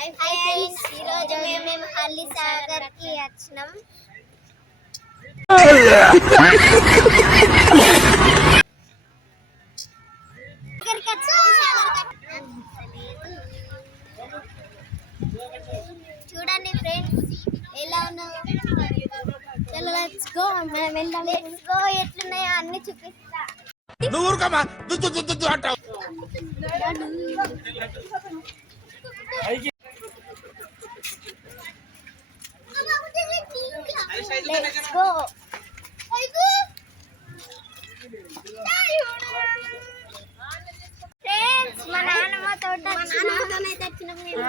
Hi friends, ఈరోజు మేము హల్లి సాగర్కి వచ్చినాం. చూడండి ఫ్రెండ్స్ ఎలా ఉన్నావు. లెట్స్ గో, మనం వెళ్దాం. Let's go. ఎట్లున్నాయో అన్ని చూపిస్తా. Let's go. Friends, మా నాన్నమ్మతో అయితే వచ్చినాం మేము.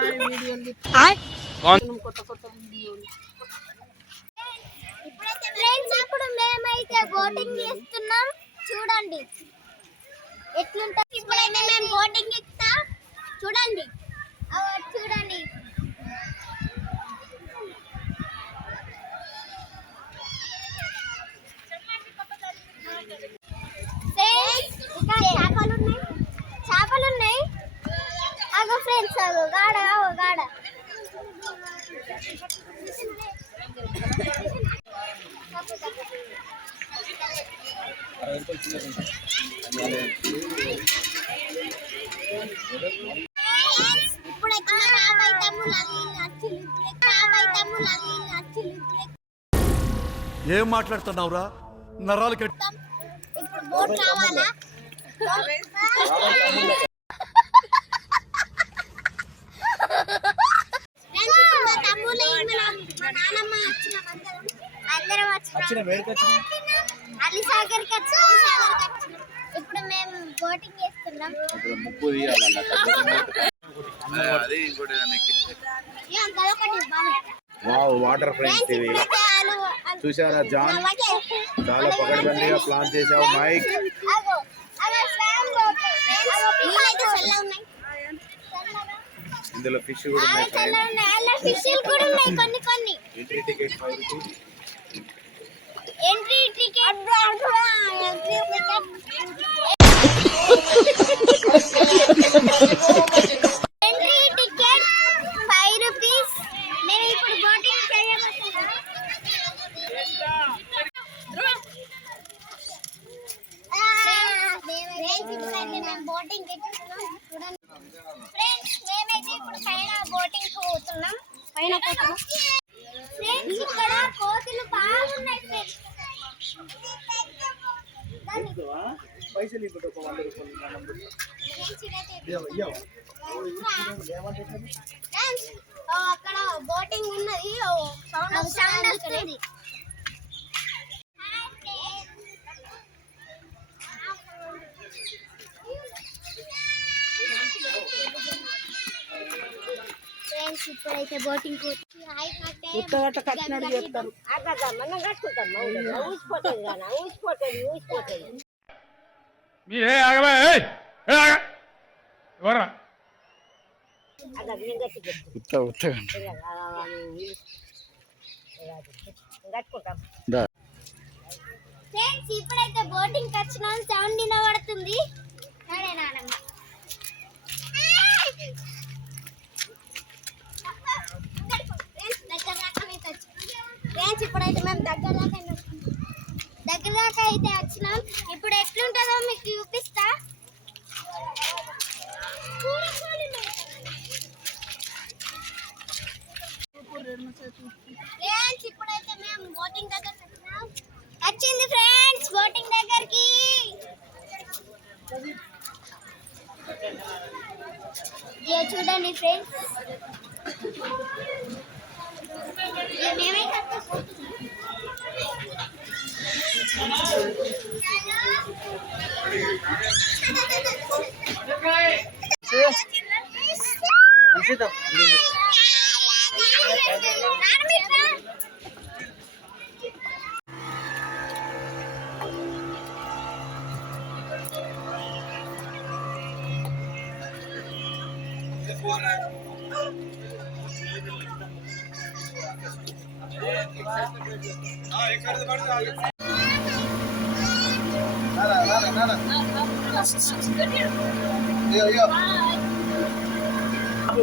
ఫ్రెండ్స్, ఇప్పుడు మేమైతే బోటింగ్ చేస్తున్నాం. చూడండి ఎట్లుంటుంది. ఇప్పుడైతే మేము బోటింగ్ ఎక్కుతా. చూడండి చూడండి. చేపలు ఉన్నాయి. అగో ఫ్రెండ్స్, అగో గాడ, గాడ. ఏం మాట్లాడుతున్నావురా? నరాలు కట్. ఇప్పుడు బోట్ రావాలా? హల్లి సాగర్కి ఇప్పుడు మేము బోటింగ్ చేస్తున్నాం. వాటర్ ఫ్రెండ్స్ ఇవి చూసారా జాన్? చాలా పకడ్బందీగా ప్లాన్ చేసావు మైక్. ఇందులో ఫిష్ కూడా ఉన్నాయి. Entry ticket 5 rupees. Entry ticket మేము ఇప్పుడు బోటింగ్ చేయబోతున్నాం. మేము బోటింగ్ ఎక్కుతున్నాం. చూడండి ఫ్రెండ్స్, మేమైతే ఇప్పుడు పైన బోటింగ్ పోతున్నాం. ఫ్రెండ్స్, ఇక్కడ కోతులు బాగున్నాయి ఫ్రెండ్స్. పైసలు ఇప్పుడు ఒక 100 రూపాయలు. అక్కడ బోటింగ్ ఉన్నది. సౌండ్ వస్తుంది. ఫ్రెండ్స్, ఇప్పుడైతే బోటింగ్ కట్టినట్టు చెప్తారు. మనం కట్టుకుంటాం. ఊసిపోతుంది కానీ ఊసిపోతుంది. మీరే ఆగవా? ఎవరా కట్టుకుంటాం. ఫ్రెండ్స్, ఇప్పుడైతే బోటింగ్ వచ్చిన సౌండ్ వినబడుతుంది. సరే నానమ్మ. ఫ్రెండ్స్, ఇప్పుడైతే మేము దగ్గర దాకా అయితే వచ్చినాం. ఇప్పుడు ఎట్లుంటుందో మీకు చూపిస్తా. ఫ్రెండ్స్, ఇప్పుడైతే మేము బోటింగ్ దగ్గర వచ్చింది. ఫ్రెండ్స్, బోటింగ్ దగ్గరికి చూడండి ఫ్రెండ్స్.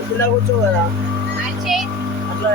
కింద కూర్చో కదా అట్లా